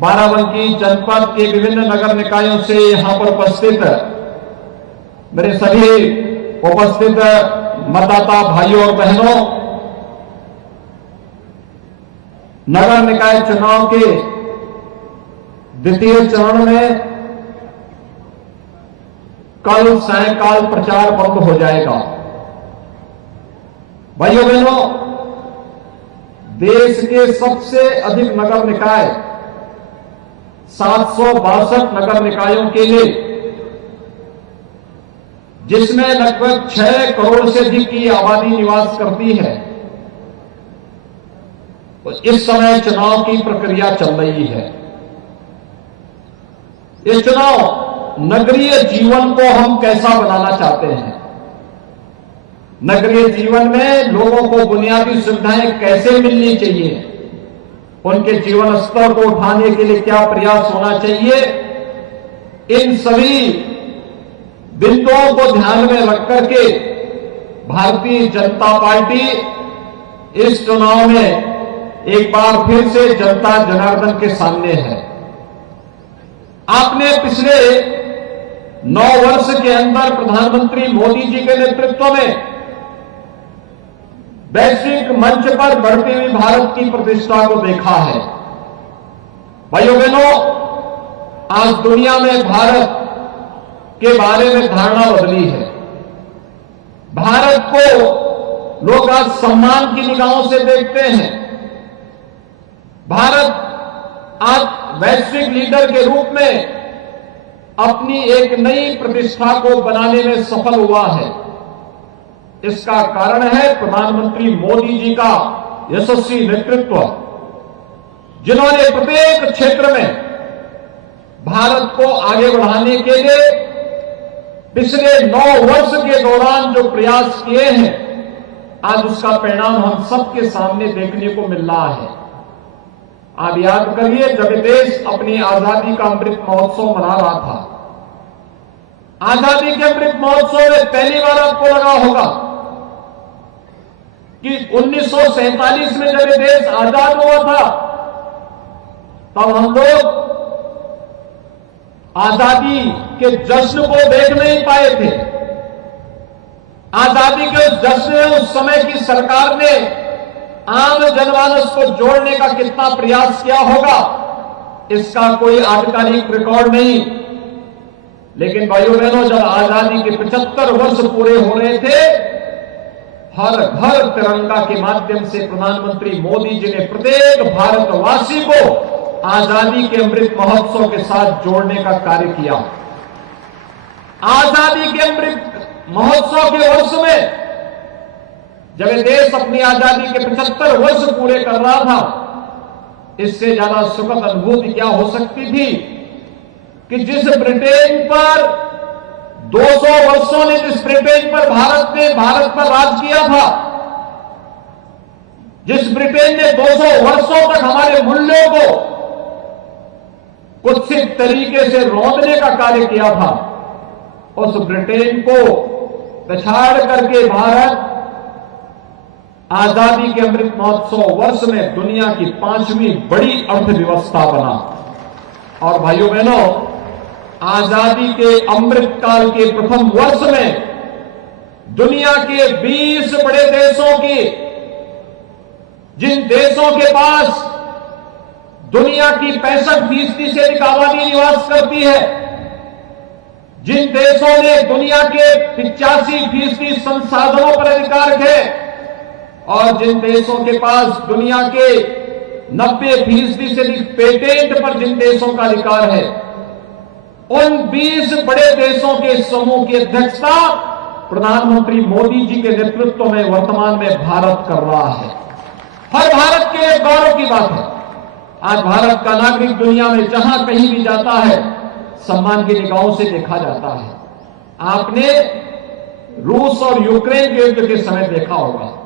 बाराबंकी जनपद के विभिन्न नगर निकायों से यहां पर उपस्थित मेरे सभी उपस्थित मतदाता भाइयों और बहनों, नगर निकाय चुनाव के द्वितीय चरण में कल सायंकाल प्रचार बंद हो जाएगा। भाइयों बहनों, देश के सबसे अधिक नगर निकाय 762 नगर निकायों के लिए, जिसमें लगभग 6 करोड़ से अधिक की आबादी निवास करती है, तो इस समय चुनाव की प्रक्रिया चल रही है। ये चुनाव नगरीय जीवन को हम कैसा बनाना चाहते हैं, नगरीय जीवन में लोगों को बुनियादी सुविधाएं कैसे मिलनी चाहिए, उनके जीवन स्तर को उठाने के लिए क्या प्रयास होना चाहिए, इन सभी बिंदुओं को ध्यान में रख करके भारतीय जनता पार्टी इस चुनाव में एक बार फिर से जनता जनार्दन के सामने है। आपने पिछले 9 वर्ष के अंदर प्रधानमंत्री मोदी जी के नेतृत्व में वैश्विक मंच पर बढ़ती हुई भारत की प्रतिष्ठा को देखा है। भाइयों बहनों, आज दुनिया में भारत के बारे में धारणा बदली है। भारत को लोग आज सम्मान की निगाहों से देखते हैं। भारत आज वैश्विक लीडर के रूप में अपनी एक नई प्रतिष्ठा को बनाने में सफल हुआ है। इसका कारण है प्रधानमंत्री मोदी जी का यशस्वी नेतृत्व, जिन्होंने प्रत्येक क्षेत्र में भारत को आगे बढ़ाने के लिए पिछले 9 वर्ष के दौरान जो प्रयास किए हैं, आज उसका परिणाम हम सबके सामने देखने को मिल रहा है। आप याद करिए, जब देश अपनी आजादी का अमृत महोत्सव मना रहा था, आजादी के अमृत महोत्सव में पहली बार आपको लगा होगा कि 1947 में जब देश आजाद हुआ था, तब हम लोग आजादी के जश्न को देख नहीं पाए थे। आजादी के उस जश्न में उस समय की सरकार ने आम जनमानस को जोड़ने का कितना प्रयास किया होगा, इसका कोई आधिकारिक रिकॉर्ड नहीं। लेकिन भाइयों बहनों, जब आजादी के 75 वर्ष पूरे हो रहे थे, हर घर तिरंगा के माध्यम से प्रधानमंत्री मोदी जी ने प्रत्येक भारतवासी को आजादी के अमृत महोत्सव के साथ जोड़ने का कार्य किया। आजादी के अमृत महोत्सव के वर्ष में जब देश अपनी आजादी के 75 वर्ष पूरे कर रहा था, इससे ज्यादा सुखद अनुभूति क्या हो सकती थी कि जिस ब्रिटेन पर 200 वर्षों ने जिस ब्रिटेन पर भारत पर राज किया था, जिस ब्रिटेन ने 200 वर्षों तक हमारे मूल्यों को कुत्सित तरीके से रौंदने का कार्य किया था, उस ब्रिटेन को पछाड़ करके भारत आजादी के अमृत महोत्सव वर्ष में दुनिया की 5वीं बड़ी अर्थव्यवस्था बना। और भाइयों बहनों, आजादी के अमृत काल के प्रथम वर्ष में दुनिया के 20 बड़े देशों की, जिन देशों के पास दुनिया की 65% से अधिक आबादी निवास करती है, जिन देशों ने दुनिया के 85% संसाधनों पर अधिकार है, और जिन देशों के पास दुनिया के 90% से अधिक पेटेंट पर जिन देशों का अधिकार है, उन 20 बड़े देशों के समूह की अध्यक्षता प्रधानमंत्री मोदी जी के नेतृत्व में वर्तमान में भारत कर रहा है। हर भारत के लिए गौरव की बात है। आज भारत का नागरिक दुनिया में जहां कहीं भी जाता है, सम्मान की निगाहों से देखा जाता है। आपने रूस और यूक्रेन के युद्ध के समय देखा होगा,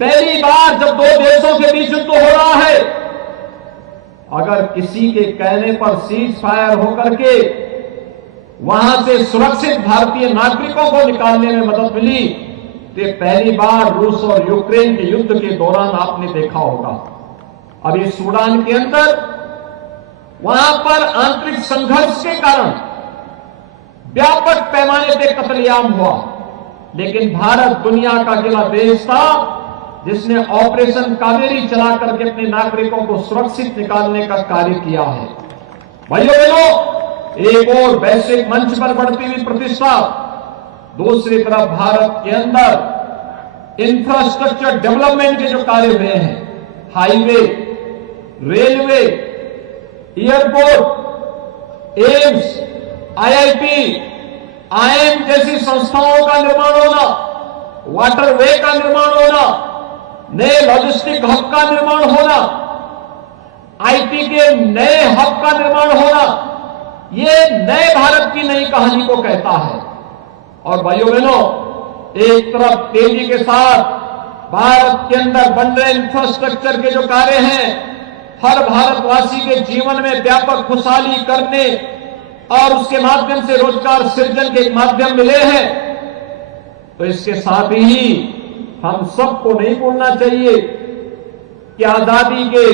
पहली बार जब 2 देशों के बीच युद्ध हो रहा है, अगर किसी के कहने पर सीज फायर होकर के वहां से सुरक्षित भारतीय नागरिकों को निकालने में मदद मिली, तो पहली बार रूस और यूक्रेन के युद्ध के दौरान आपने देखा होगा। अभी सूडान के अंदर वहां पर आंतरिक संघर्ष के कारण व्यापक पैमाने पर कत्लेआम हुआ, लेकिन भारत दुनिया का अकेला देश था जिसने ऑपरेशन कावेरी चला करके अपने नागरिकों को सुरक्षित निकालने का कार्य किया है। भाइयों बहनों, एक और वैश्विक मंच पर बढ़ती हुई प्रतिष्ठा, दूसरी तरफ भारत के अंदर इंफ्रास्ट्रक्चर डेवलपमेंट के जो कार्य हुए हैं, highway, railway, airport, AIIMS, IIT, IIM जैसी संस्थाओं का निर्माण होना, वाटरवे का निर्माण होना, नए लॉजिस्टिक हब का निर्माण होना, आईटी के नए हब का निर्माण होना, ये नए भारत की नई कहानी को कहता है। और भाइयों बहनों, एक तरफ तेजी के साथ भारत के अंदर बन रहे इंफ्रास्ट्रक्चर के जो कार्य हैं, हर भारतवासी के जीवन में व्यापक खुशहाली करने और उसके माध्यम से रोजगार सृजन के एक माध्यम मिले हैं, तो इसके साथ ही हम सबको नहीं भूलना चाहिए कि आजादी के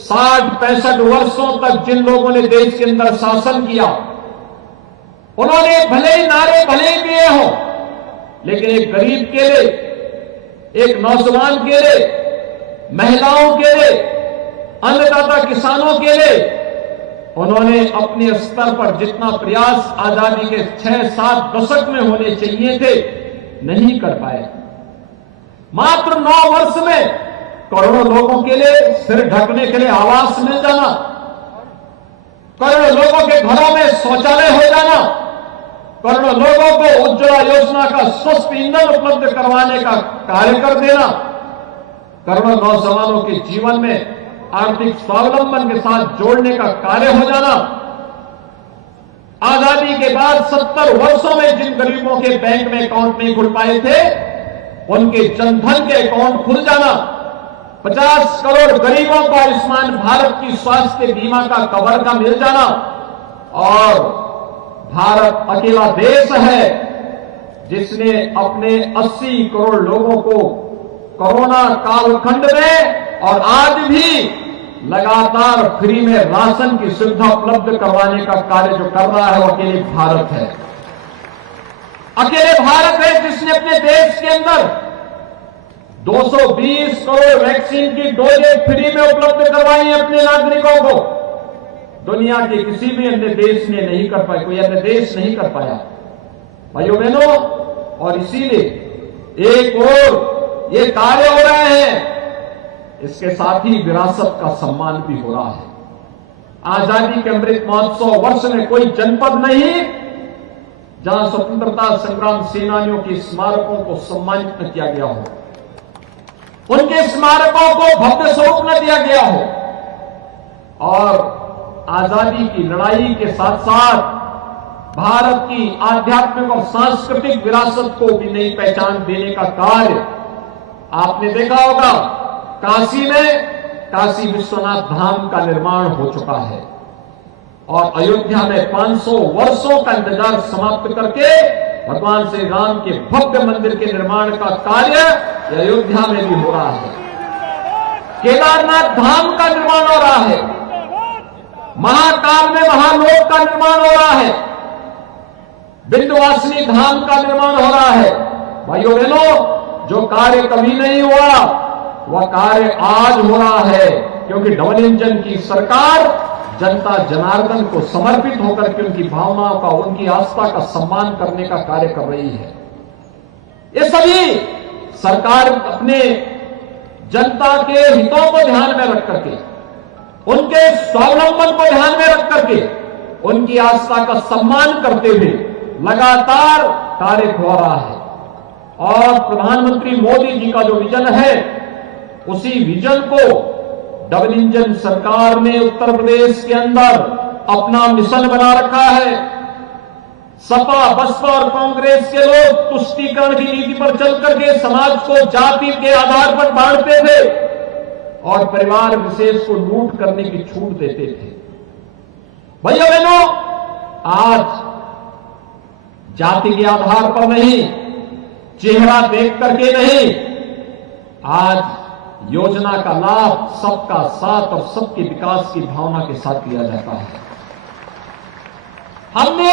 60-65 वर्षों तक जिन लोगों ने देश के अंदर शासन किया, उन्होंने भले ही नारे भले ही दिए हों, लेकिन एक गरीब के लिए, एक नौजवान के लिए, महिलाओं के लिए, अन्नदाता किसानों के लिए उन्होंने अपने स्तर पर जितना प्रयास आजादी के 6-7 दशक में होने चाहिए थे, नहीं कर पाए। मात्र 9 वर्ष में करोड़ों लोगों के लिए सिर ढकने के लिए आवास मिल जाना, करोड़ों लोगों के घरों में शौचालय हो जाना, करोड़ों लोगों को उज्ज्वला योजना का स्वच्छ ईंधन उपलब्ध करवाने का कार्य कर देना, करोड़ों नौजवानों के जीवन में आर्थिक स्वावलंबन के साथ जोड़ने का कार्य हो जाना, आजादी के बाद 70 वर्षों में जिन गरीबों के बैंक में अकाउंट नहीं खुल पाए थे, उनके जनधन के अकाउंट खुल जाना, 50 करोड़ गरीबों को आयुष्मान भारत की स्वास्थ्य बीमा का कवर का मिल जाना, और भारत अकेला देश है जिसने अपने 80 करोड़ लोगों को कोरोना कालखंड में और आज भी लगातार फ्री में राशन की सुविधा उपलब्ध करवाने का कार्य जो कर रहा है, वो अकेले भारत है। अकेले भारत है जिसने अपने देश के अंदर 220 करोड़ वैक्सीन की डोजें फ्री में उपलब्ध करवाई है अपने नागरिकों को। दुनिया के किसी भी अन्य देश ने नहीं कर पाया, कोई अन्य देश नहीं कर पाया भाइयों बहनों। और इसीलिए एक और ये कार्य हो रहे हैं, इसके साथ ही विरासत का सम्मान भी हो रहा है। आजादी के अमृत महोत्सव वर्ष में कोई जनपद नहीं जहां स्वतंत्रता संग्राम सेनानियों के स्मारकों को सम्मानित न किया गया हो, उनके स्मारकों को भव्य स्वरूप न दिया गया हो, और आजादी की लड़ाई के साथ साथ भारत की आध्यात्मिक और सांस्कृतिक विरासत को भी नई पहचान देने का कार्य आपने देखा होगा। काशी में काशी विश्वनाथ धाम का निर्माण हो चुका है, और अयोध्या में 500 वर्षों का इंतजार समाप्त करके भगवान श्री राम के भव्य मंदिर के निर्माण का कार्य अयोध्या में भी हो रहा है। केदारनाथ धाम का निर्माण हो रहा है, महाकाल में महालोक का निर्माण हो रहा है, विंध्यवासिनी धाम का निर्माण हो रहा है। भाइयों बहनों, जो कार्य कभी नहीं हुआ वह कार्य आज हो रहा है, क्योंकि डबल इंजन की सरकार जनता जनार्दन को समर्पित होकर के उनकी भावनाओं का, उनकी आस्था का सम्मान करने का कार्य कर रही है। ये सभी सरकार अपने जनता के हितों को ध्यान में रख करके, उनके स्वावलंबन को ध्यान में रख करके, उनकी आस्था का सम्मान करते हुए लगातार कार्य हो रहा है। और प्रधानमंत्री मोदी जी का जो विजन है, उसी विजन को डबल इंजन सरकार ने उत्तर प्रदेश के अंदर अपना मिशन बना रखा है। सपा, बसपा और कांग्रेस के लोग तुष्टीकरण की नीति पर चल करके समाज को जाति के आधार पर बांटते थे और परिवार विशेष को लूट करने की छूट देते थे। भैया बहनों, आज जाति के आधार पर नहीं, चेहरा देख करके नहीं, आज योजना का लाभ सबका साथ और सबके विकास की भावना के साथ लिया जाता है। हमने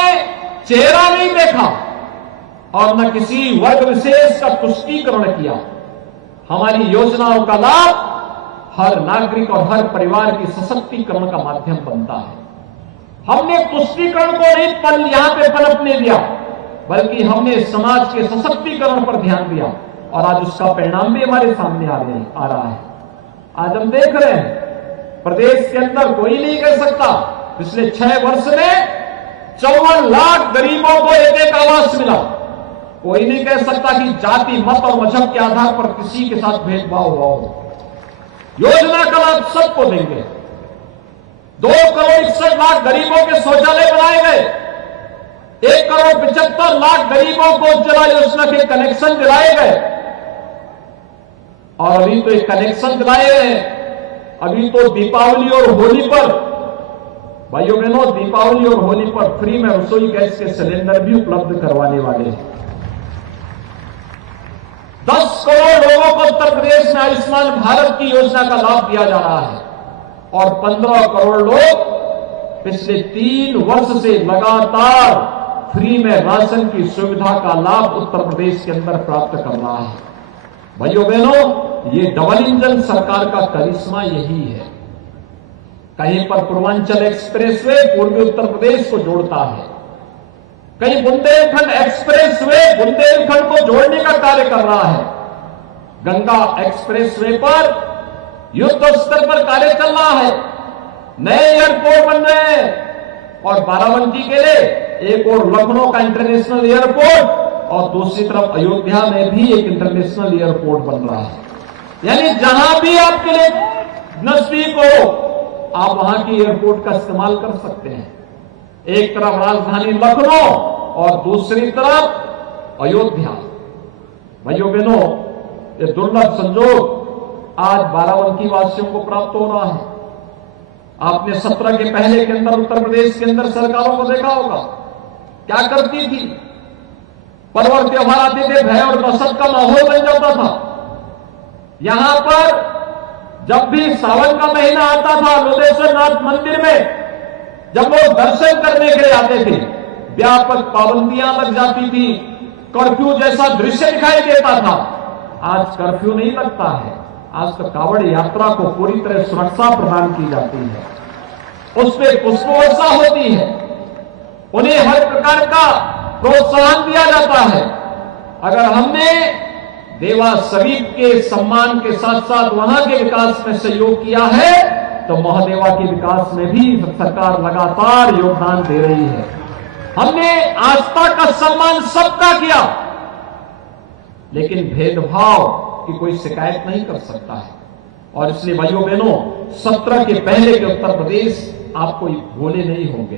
चेहरा नहीं देखा और न किसी वर्ग विशेष का तुष्टीकरण किया। हमारी योजनाओं का लाभ हर नागरिक और हर परिवार की सशक्तिकरण का माध्यम बनता है। हमने तुष्टीकरण को नहीं यहां पे पनपने दिया, बल्कि हमने समाज के सशक्तिकरण पर ध्यान दिया और आज उसका परिणाम भी हमारे सामने आ रहा है। आज हम देख रहे हैं प्रदेश के अंदर कोई नहीं कह सकता पिछले 6 वर्ष में 54 लाख गरीबों को एक आवास मिला। कोई नहीं कह सकता कि जाति, मत और मजहब के आधार पर किसी के साथ भेदभाव हुआ हो। योजना का लाभ सबको देंगे। 2 करोड़ 61 लाख गरीबों के शौचालय बनाए गए। 1 करोड़ 75 लाख गरीबों को उज्ज्वला योजना के कनेक्शन दिलाए गए और अभी तो एक कनेक्शन दिलाए गए। अभी तो दीपावली और होली पर, भाइयों बहनों, दीपावली और होली पर फ्री में रसोई गैस के सिलेंडर भी उपलब्ध करवाने वाले हैं। 10 करोड़ लोगों को उत्तर प्रदेश में आयुष्मान भारत की योजना का लाभ दिया जा रहा है और 15 करोड़ लोग पिछले 3 वर्ष से लगातार फ्री में राशन की सुविधा का लाभ उत्तर प्रदेश के अंदर प्राप्त कर रहा है। भाइयों बहनों, ये डबल इंजन सरकार का करिश्मा यही है। कहीं पर पूर्वांचल एक्सप्रेसवे पूर्वी उत्तर प्रदेश को जोड़ता है, कहीं बुंदेलखंड एक्सप्रेसवे बुंदेलखंड को जोड़ने का कार्य कर रहा है। गंगा एक्सप्रेसवे पर युद्ध स्तर पर कार्य चल रहा है। नए एयरपोर्ट बन रहे हैं और बाराबंकी के लिए एक और लखनऊ का इंटरनेशनल एयरपोर्ट और दूसरी तरफ अयोध्या में भी एक इंटरनेशनल एयरपोर्ट बन रहा है। यानी जहां भी आपके लिए नजदीक हो, आप वहां की एयरपोर्ट का इस्तेमाल कर सकते हैं। एक तरफ राजधानी लखनऊ और दूसरी तरफ अयोध्या। भाइयों बहनों, ये दुर्लभ संजोग आज बाराबंकी वासियों को प्राप्त हो रहा है। आपने 17 के पहले के अंदर उत्तर प्रदेश के अंदर सरकारों को देखा होगा क्या करती थी। पर्व त्योहार आते थे, भय और दहशत का माहौल बन जाता था। यहां पर जब भी सावन का महीना आता था, लोधेश्वर नाथ मंदिर में जब लोग दर्शन करने के लिए आते थे, व्यापक पाबंदियां लग जाती थी, कर्फ्यू जैसा दृश्य दिखाई देता था। आज कर्फ्यू नहीं लगता है। आज तो कांवड़ यात्रा को पूरी तरह सुरक्षा प्रदान की जाती है, उस पर पुष्प वर्षा होती है, उन्हें हर प्रकार का प्रोत्साहन दिया जाता है। अगर हमने देवा शरीफ के सम्मान के साथ साथ वहां के विकास में सहयोग किया है, तो महादेवा के विकास में भी सरकार लगातार योगदान दे रही है। हमने आस्था का सम्मान सबका किया, लेकिन भेदभाव की कोई शिकायत नहीं कर सकता है। और इसलिए भाइयों बहनों, 17 के पहले के उत्तर प्रदेश आपको भूले नहीं होंगे।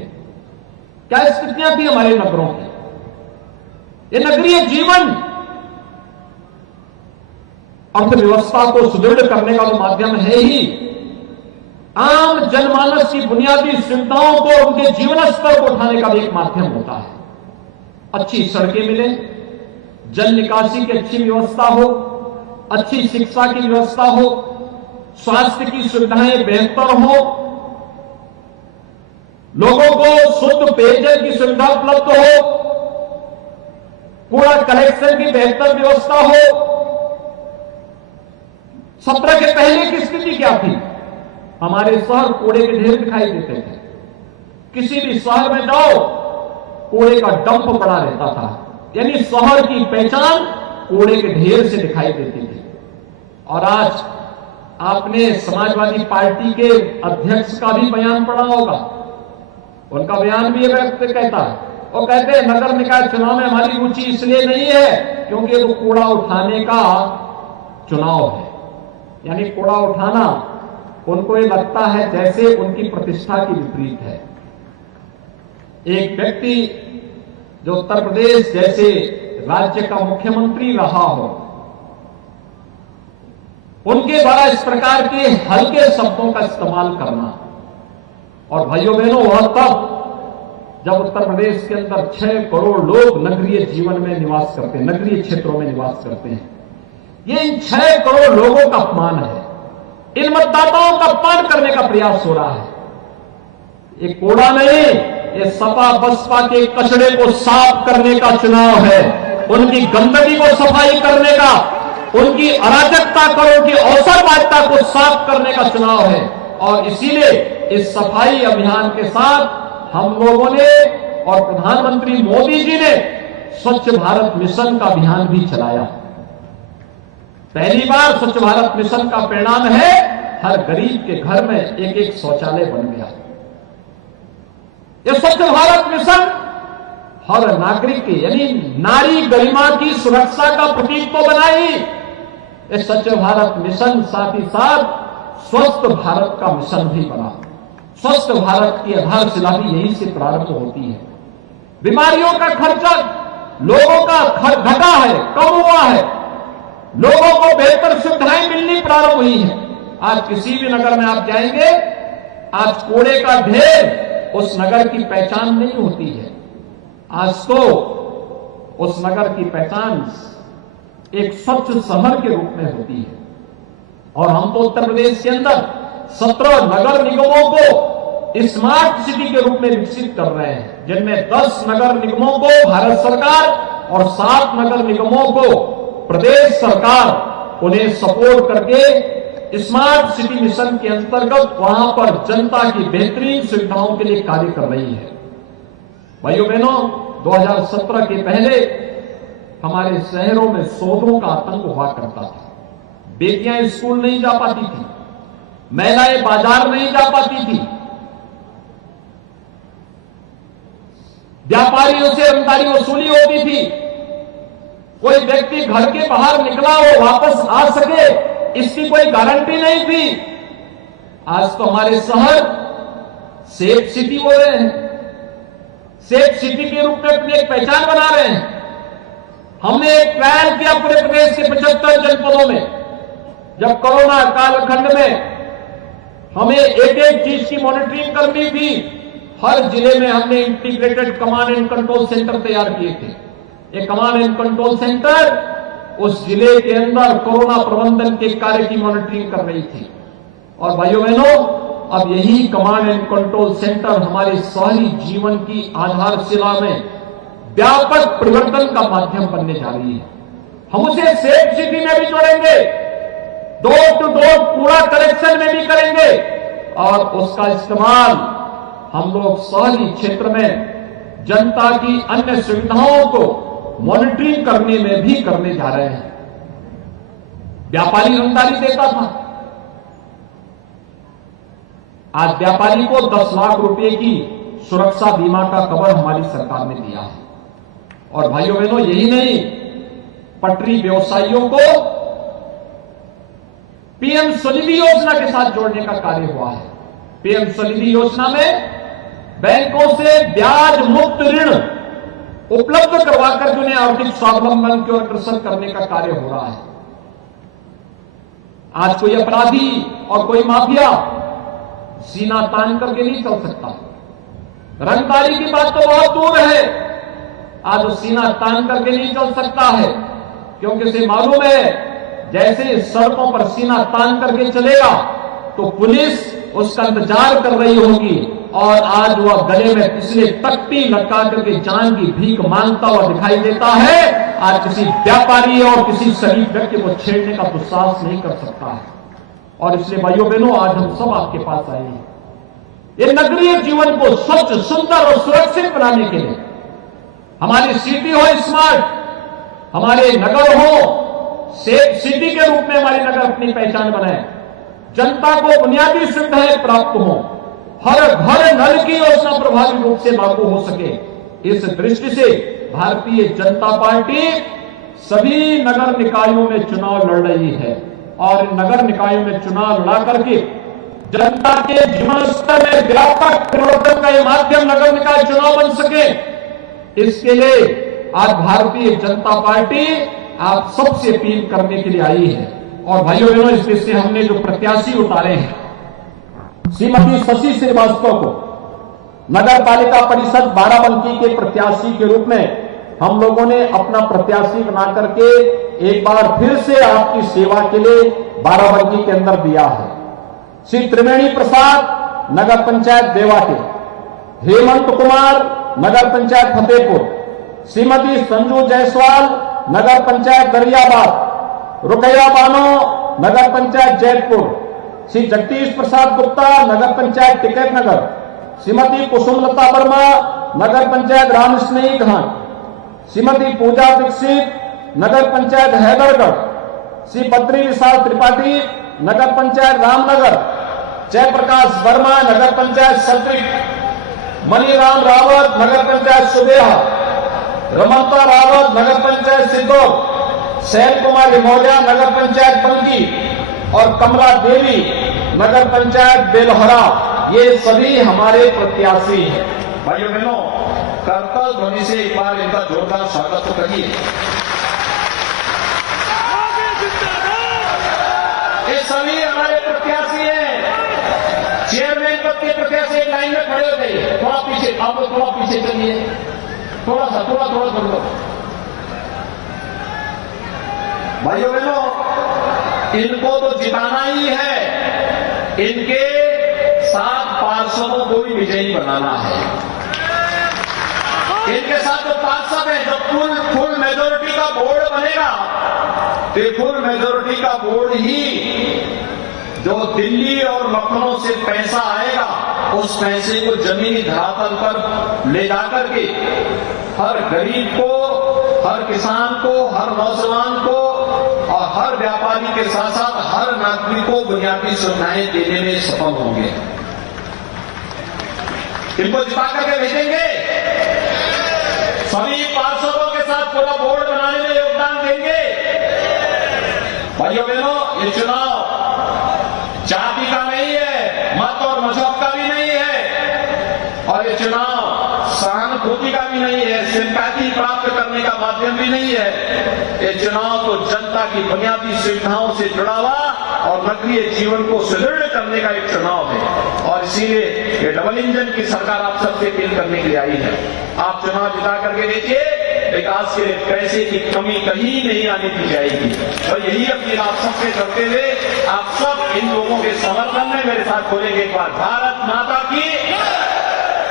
क्या स्थितियां थी हमारे नगरों की। ये नगरीय जीवन अर्थव्यवस्था को सुदृढ़ करने का तो माध्यम है ही। आम जनमानस की बुनियादी सुविधाओं को, उनके जीवन स्तर को उठाने का भी एक माध्यम होता है। अच्छी सड़कें मिले, जल निकासी की अच्छी व्यवस्था हो, अच्छी शिक्षा की व्यवस्था हो, स्वास्थ्य की सुविधाएं बेहतर हो, लोगों को शुद्ध पेयजल की सुविधा उपलब्ध हो, कूड़ा कलेक्शन की बेहतर व्यवस्था हो। 17 के पहले की स्थिति क्या थी? हमारे शहर कूड़े के ढेर दिखाई देते थे। किसी भी शहर में जाओ, कूड़े का डंप पड़ा रहता था। यानी शहर की पहचान कूड़े के ढेर से दिखाई देती थी। और आज आपने समाजवादी पार्टी के अध्यक्ष का भी बयान पढ़ा होगा। उनका बयान भी ये व्यक्त कहता है, वो कहते हैं नगर निकाय चुनाव में हमारी रुचि इसलिए नहीं है क्योंकि वो कूड़ा उठाने का चुनाव है। यानी कूड़ा उठाना उनको ये लगता है जैसे उनकी प्रतिष्ठा की विपरीत है। एक व्यक्ति जो उत्तर प्रदेश जैसे राज्य का मुख्यमंत्री रहा हो, उनके द्वारा इस प्रकार के हल्के शब्दों का इस्तेमाल करना, और भाइयों बहनों, वह तब जब उत्तर प्रदेश के अंदर 6 करोड़ लोग नगरीय जीवन में निवास करते हैं, नगरीय क्षेत्रों में निवास करते हैं। ये इन 6 करोड़ लोगों का अपमान है। इन मतदाताओं का अपमान करने का प्रयास हो रहा है। ये कोड़ा नहीं, ये सपा बसपा के कचड़े को साफ करने का चुनाव है। उनकी गंदगी को सफाई करने का, उनकी अराजकता करों की अवसरवादिता को साफ करने का चुनाव है। और इसीलिए इस सफाई अभियान के साथ हम लोगों ने और प्रधानमंत्री मोदी जी ने स्वच्छ भारत मिशन का अभियान भी चलाया। पहली बार स्वच्छ भारत मिशन का परिणाम है हर गरीब के घर में एक एक शौचालय बन गया। यह स्वच्छ भारत मिशन हर नागरिक की यानी नारी गरिमा की सुरक्षा का प्रतीक तो बना ही, यह स्वच्छ भारत मिशन साथ ही साथ स्वस्थ भारत का मिशन भी बना। स्वस्थ भारत की आधारशिला भी यहीं से प्रारंभ होती है। बीमारियों का खर्चा लोगों का घटा है, कम हुआ है। लोगों को बेहतर सुविधाएं मिलनी प्रारंभ हुई है। आज किसी भी नगर में आप जाएंगे, आज कूड़े का ढेर उस नगर की पहचान नहीं होती है। आज तो उस नगर की पहचान एक स्वच्छ शहर के रूप में होती है। और हम तो उत्तर प्रदेश के अंदर 17 नगर निगमों को स्मार्ट सिटी के रूप में विकसित कर रहे हैं, जिनमें 10 नगर निगमों को भारत सरकार और 7 नगर निगमों को प्रदेश सरकार उन्हें सपोर्ट करके स्मार्ट सिटी मिशन के अंतर्गत वहां पर जनता की बेहतरीन सुविधाओं के लिए कार्य कर रही है। भाइयों बहनों, 2017 के पहले हमारे शहरों में शोधों का आतंक हुआ करता था। बेटियां स्कूल नहीं जा पाती थी, महिलाएं बाजार नहीं जा पाती थी, व्यापारियों से रंगदारी वसूली होती थी। कोई व्यक्ति घर के बाहर निकला हो वापस आ सके इसकी कोई गारंटी नहीं थी। आज तो हमारे शहर सेफ सिटी हो रहे हैं, सेफ सिटी के रूप में अपनी एक पहचान बना रहे हैं। हमने एक ट्रायल किया पूरे प्रदेश के 75 जनपदों में। जब कोरोना कालखंड में हमें एक एक चीज की मॉनिटरिंग करनी थी, हर जिले में हमने integrated command and control centre तैयार किए थे। एक कमांड एंड कंट्रोल सेंटर उस जिले के अंदर कोरोना प्रबंधन के कार्य की मॉनिटरिंग कर रही थी। और भाइयों बहनों, अब यही कमांड एंड कंट्रोल सेंटर हमारे शहरी जीवन की आधारशिला में व्यापक परिवर्तन का माध्यम बनने जा रही है। हम उसे सेफ सिटी में भी जोड़ेंगे, डोर टू डोर कूड़ा कलेक्शन में भी करेंगे और उसका इस्तेमाल हम लोग शहरी क्षेत्र में जनता की अन्य सुविधाओं को मॉनिटरिंग करने में भी करने जा रहे हैं। व्यापारी रंगदारी देता था, आज व्यापारी को 10 लाख रुपए की सुरक्षा बीमा का कवर हमारी सरकार ने दिया है। और भाइयों बहनों, यही नहीं, पटरी व्यवसायियों को पीएम स्वनिधि योजना के साथ जोड़ने का कार्य हुआ है। पीएम स्वनिधि योजना में बैंकों से ब्याज मुक्त ऋण उपलब्ध करवाकर उन्हें आर्थिक स्वावलंबन की ओर अग्रसर करने का कार्य हो रहा है। आज कोई अपराधी और कोई माफिया सीना तान करके नहीं चल सकता। रंगदारी की बात तो बहुत दूर है, आज वो सीना तान करके नहीं चल सकता है, क्योंकि उसे मालूम है जैसे सड़कों पर सीना तान करके चलेगा तो पुलिस उसका इंतजार कर रही होगी। और आज वह गले में पिछले तख्ती लटका करके जान की भीख मांगता हुआ दिखाई देता है। आज किसी व्यापारी और किसी शरीफ व्यक्ति को छेड़ने का दुस्साहस नहीं कर सकता है। और इसलिए भाइयों बहनों, आज हम सब आपके पास आए हैं ये नगरीय जीवन को स्वच्छ, सुंदर और सुरक्षित बनाने के लिए। हमारी सिटी हो स्मार्ट, हमारे नगर हो सेफ सिटी के रूप में हमारे नगर अपनी पहचान बनाए, जनता को बुनियादी सुविधाएं प्राप्त हो, हर घर नल की योजना प्रभावी रूप से लागू हो सके। इस दृष्टि से भारतीय जनता पार्टी सभी नगर निकायों में चुनाव लड़ रही है और नगर निकायों में चुनाव लड़ा करके जनता के जीवन स्तर में व्यापक परिवर्तन का यह माध्यम नगर निकाय चुनाव बन सके, इसके लिए आज भारतीय जनता पार्टी आप सबसे अपील करने के लिए आई है। और भाइयों बहनों, इसमें से हमने जो प्रत्याशी उतारे हैं, श्रीमती शशि श्रीवास्तव को नगर पालिका परिषद बाराबंकी के प्रत्याशी के रूप में हम लोगों ने अपना प्रत्याशी बना करके एक बार फिर से आपकी सेवा के लिए बाराबंकी के अंदर दिया है। श्री त्रिवेणी प्रसाद नगर पंचायत देवा के, हेमंत कुमार नगर पंचायत फतेहपुर, श्रीमती संजू जायसवाल नगर पंचायत दरियाबाद, रुकैया बानो नगर पंचायत जैतपुर, श्री जगदीश प्रसाद गुप्ता नगर पंचायत टिकैत नगर, श्रीमती कुसुमलता वर्मा नगर पंचायत राम स्नेही घाट, श्रीमती पूजा दीक्षित नगर पंचायत हैदरगढ़, श्री बद्री विशाल त्रिपाठी नगर पंचायत रामनगर, जयप्रकाश वर्मा नगर पंचायत सल्ट्रिक, मणिराम रावत नगर पंचायत सुबेहा, रमनता रावत नगर पंचायत सिद्धौर, शैल कुमार लिमौलिया नगर पंचायत बंकी और कमला देवी नगर पंचायत बेलहरा, ये सभी हमारे प्रत्याशी हैं। भाइयों बहनों, करतल ध्वनि से एक बार इनका जोरदार स्वागत तो करिए। ये सभी हमारे प्रत्याशी हैं। चेयरमैन पद के प्रत्याशी एक लाइन में खड़े हो गए। थोड़ा पीछे, आप लोग थोड़ा पीछे चलिए, थोड़ा कर लो। भाइयों बहनों, इनको तो जिताना ही है, इनके 7 पार्षदों को भी विजयी बनाना है। इनके साथ जो पार्षद है, जब फुल मेजोरिटी का बोर्ड बनेगा, तो फुल मेजोरिटी का बोर्ड ही जो दिल्ली और लखनऊ से पैसा आएगा, उस पैसे को जमीनी धरातल पर ले जाकर के हर गरीब को, हर किसान को, हर नौजवान को और हर व्यापारी के साथ साथ हर नागरिक को बुनियादी सुविधाएं देने में सफल होंगे। इनको जिता करके भेजेंगे, सभी पार्षदों के साथ पूरा बोर्ड बनाने में योगदान देंगे। भाइयों बहनों, ये चुनाव जाति का नहीं है, मत और मजहब का भी नहीं है, और ये चुनाव सहानुभूति का भी नहीं है, सिंपैथी प्राप्त करने का माध्यम भी नहीं है। ये चुनाव तो जनता की बुनियादी सुविधाओं से जुड़ा हुआ और नगरीय जीवन को सुदृढ़ करने का एक चुनाव है, और इसीलिए ये डबल इंजन की सरकार आप सबसे अपील करने के लिए आई है। आप चुनाव जिता करके देखिए, विकास के पैसे की कमी कहीं नहीं आने दी जाएगी। और यही अपील आप सबसे करते हुए आप सब इन लोगों के समर्थन में मेरे साथ बोलेंगे एक बार, भारत माता की,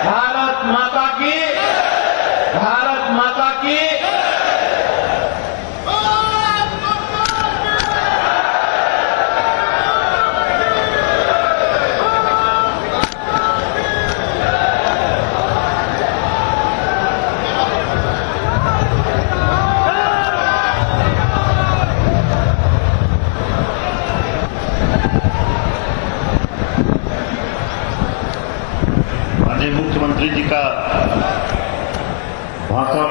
भारत माता की, भारत माता की। मुख्यमंत्री जी का भाषण